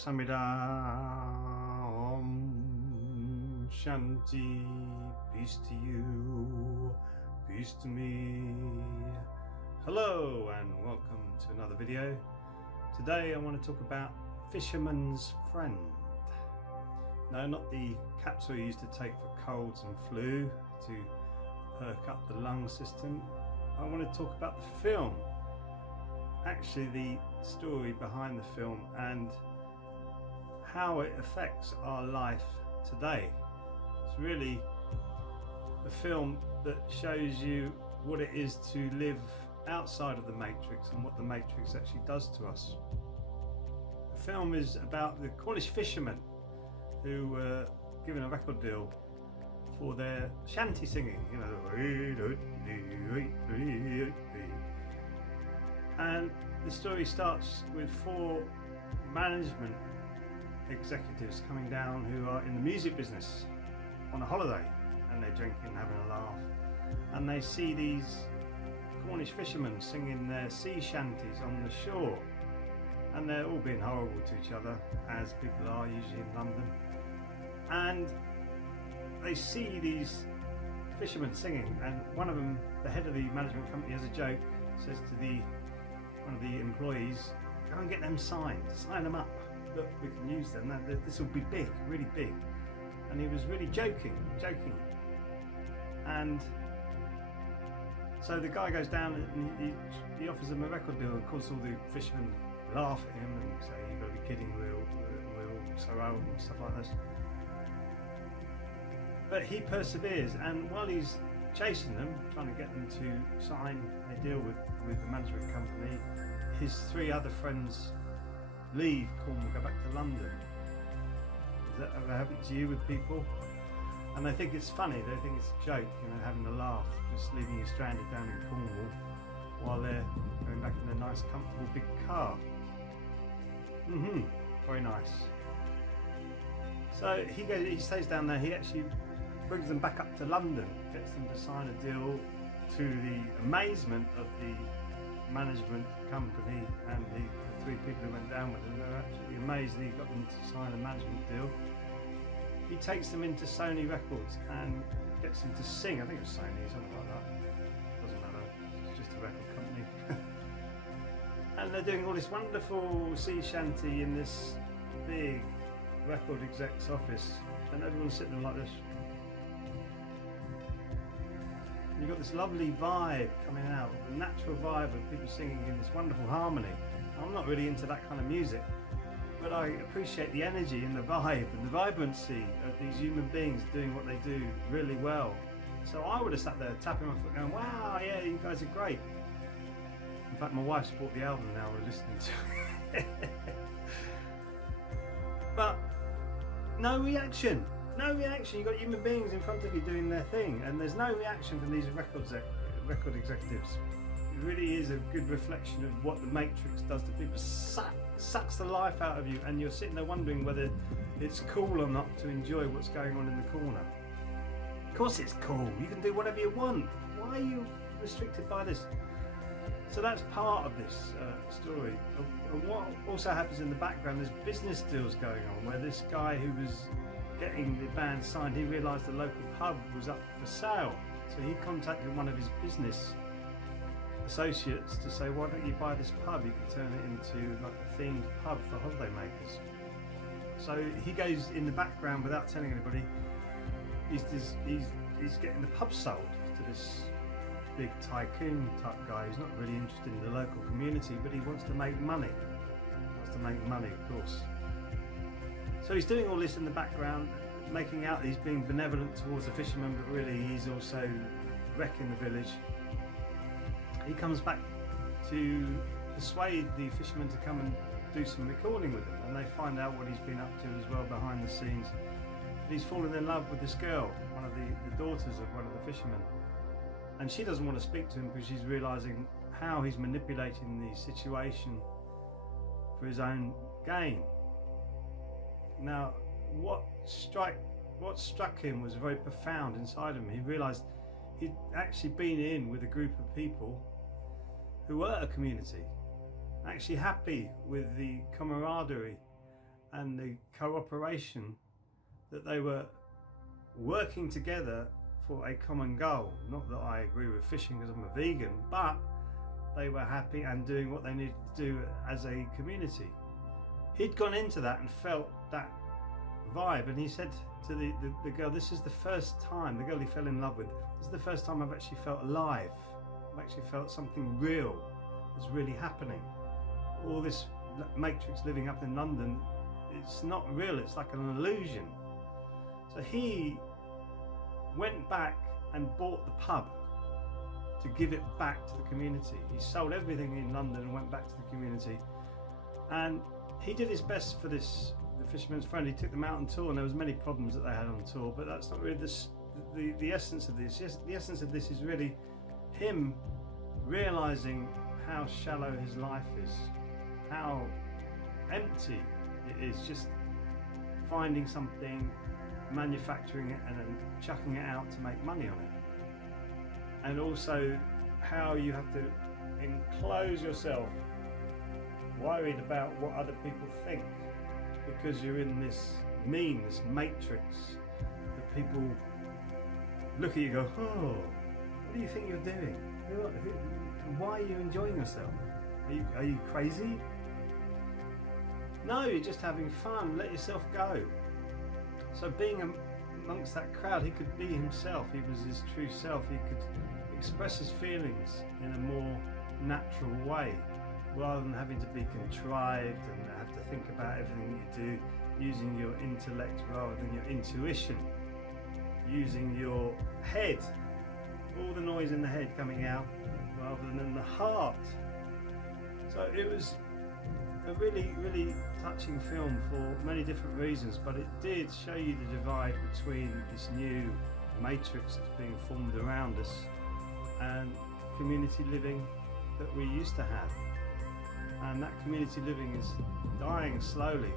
Samida Om Shanti. Peace to you, peace to me. Hello and welcome to another video. Today I want to talk about Fisherman's friend. No, not the capsule you used to take for colds and flu to perk up the lung system. I want to talk about the film, actually the story behind the film and how it affects our life today. It's really a film that shows you what it is to live outside of the Matrix and what the Matrix actually does to us. The film is about the Cornish fishermen who were given a record deal for their shanty singing, you know, and the story starts with 4 management executives coming down who are in the music business on a holiday, and they're drinking, having a laugh, and they see these Cornish fishermen singing their sea shanties on the shore, and they're all being horrible to each other, as people are usually in London, and they see these fishermen singing, and one of them, the head of the management company, has a joke, says to one of the employees, go and get them signed, sign them up, look, we can use them, this will be big, really big. And he was really joking, and so the guy goes down and he offers them a record deal. Of course all the fishermen laugh at him and say, you've got to be kidding, we're all so old and stuff like this. But he perseveres, and while he's chasing them, trying to get them to sign a deal with the management company, his 3 other friends leave Cornwall, go back to London. Has that ever happened to you with people? And they think it's funny, they think it's a joke, you know, having a laugh, just leaving you stranded down in Cornwall while they're going back in their nice comfortable big car. Very nice. So he stays down there, he actually brings them back up to London, gets them to sign a deal, to the amazement of the management company and the 3 people who went down with him. They were absolutely amazed that he got them to sign a management deal. He takes them into Sony Records and gets them to sing. I think it was Sony, something like that. Doesn't matter, it's just a record company. And they're doing all this wonderful sea shanty in this big record exec's office, and everyone's sitting there like this. You've got this lovely vibe coming out, the natural vibe of people singing in this wonderful harmony. I'm not really into that kind of music, but I appreciate the energy and the vibe and the vibrancy of these human beings doing what they do really well. So I would have sat there tapping my foot going, wow, yeah, you guys are great. In fact, my wife's bought the album now, we're listening to it. But no reaction. No reaction. You've got human beings in front of you doing their thing, and there's no reaction from these record executives. It really is a good reflection of what the Matrix does to people. Sucks the life out of you, and you're sitting there wondering whether it's cool or not to enjoy what's going on in the corner. Of course it's cool. You can do whatever you want. Why are you restricted by this? So that's part of this story. And what also happens in the background, there's business deals going on where this guy who was getting the band signed, he realised the local pub was up for sale, so he contacted one of his business associates to say, why don't you buy this pub, you can turn it into like a themed pub for holidaymakers. So he goes in the background without telling anybody, he's getting the pub sold to this big tycoon type guy who's not really interested in the local community, but he wants to make money. Of course. So he's doing all this in the background, making out that he's being benevolent towards the fishermen, but really he's also wrecking the village. He comes back to persuade the fishermen to come and do some recording with him, and they find out what he's been up to as well behind the scenes. But he's fallen in love with this girl, one of the daughters of one of the fishermen, and she doesn't want to speak to him because she's realising how he's manipulating the situation for his own gain. Now, what struck him was very profound inside him. He realised he'd actually been in with a group of people who were a community, actually happy with the camaraderie and the cooperation, that they were working together for a common goal. Not that I agree with fishing because I'm a vegan, but they were happy and doing what they needed to do as a community. He'd gone into that and felt that vibe, and he said to the girl, this is the first time, the girl he fell in love with, this is the first time I've actually felt alive. I've actually felt something real is really happening. All this matrix living up in London, it's not real, it's like an illusion. So he went back and bought the pub to give it back to the community. He sold everything in London and went back to the community, and he did his best for this, the Fisherman's Friend. He took them out on tour, and there was many problems that they had on tour, but that's not really the essence of this. Yes, the essence of this is really him realizing how shallow his life is, how empty it is, just finding something, manufacturing it, and then chucking it out to make money on it. And also how you have to enclose yourself, worried about what other people think, because you're in this this matrix that people look at you and go, oh, what do you think you're doing? Why are you enjoying yourself? Are you crazy? No, you're just having fun. Let yourself go. So being amongst that crowd, he could be himself. He was his true self. He could express his feelings in a more natural way, rather than having to be contrived and have to think about everything that you do, using your intellect rather than your intuition, using your head, all the noise in the head coming out rather than in the heart. So it was a really, really touching film for many different reasons, but it did show you the divide between this new matrix that's being formed around us and community living that we used to have. And that community living is dying slowly,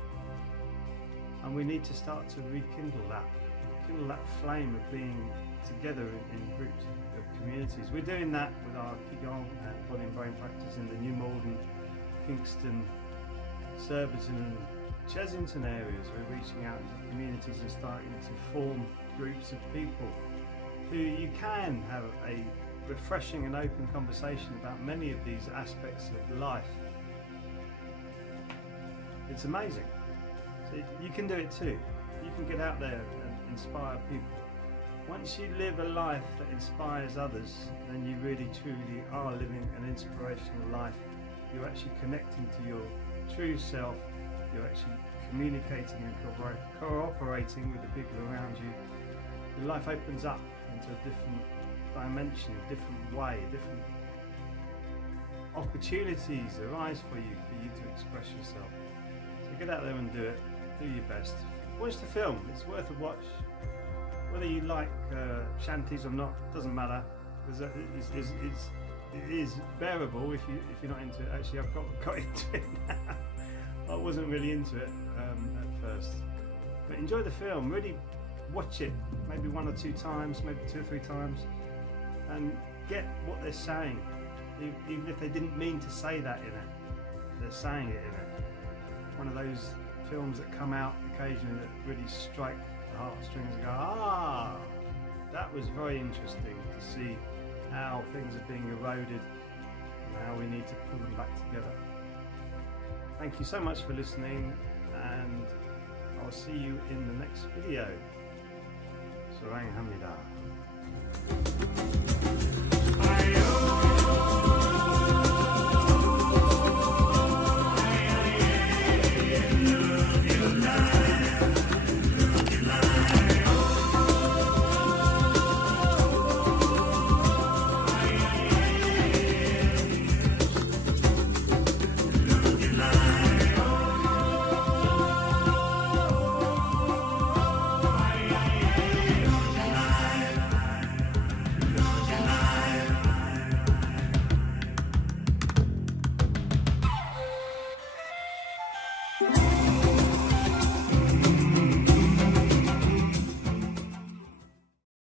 and we need to start to rekindle that flame of being together in groups of communities. We're doing that with our Qigong and body and brain practice in the New Malden, Kingston, Surbiton and Chesington areas. We're reaching out to communities and starting to form groups of people who you can have a refreshing and open conversation about many of these aspects of life. It's amazing. So you can do it too. You can get out there and inspire people. Once you live a life that inspires others, then you really truly are living an inspirational life. You're actually connecting to your true self. You're actually communicating and cooperating with the people around you. Your life opens up into a different dimension, a different way, different opportunities arise for you to express yourself. So get out there and do it. Do your best. Watch the film. It's worth a watch. Whether you like shanties or not, doesn't matter. It is bearable if you're not into it. Actually, I've got into it now. I wasn't really into it at first, but enjoy the film. Really watch it, maybe 1 or 2 times, maybe 2 or 3 times, and get what they're saying. Even if they didn't mean to say that in it, they're saying it in it. One of those films that come out occasionally that really strike the heartstrings and go, ah, that was very interesting to see how things are being eroded and how we need to pull them back together. Thank you so much for listening, and I'll see you in the next video. Sarang Hamida.